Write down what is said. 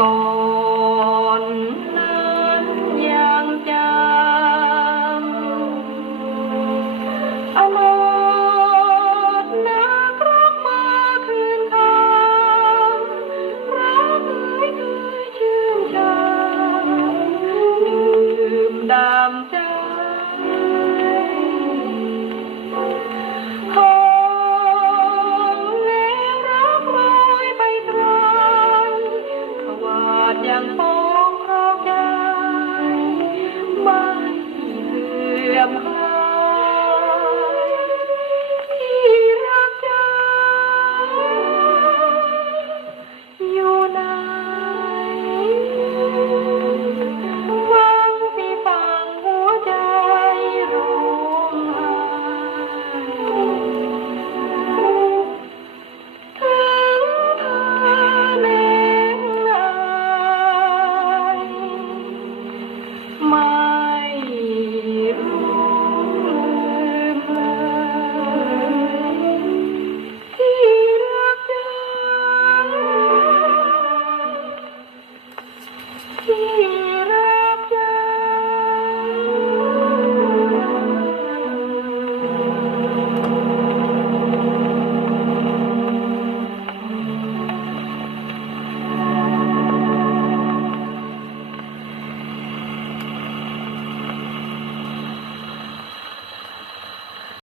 ก่อน see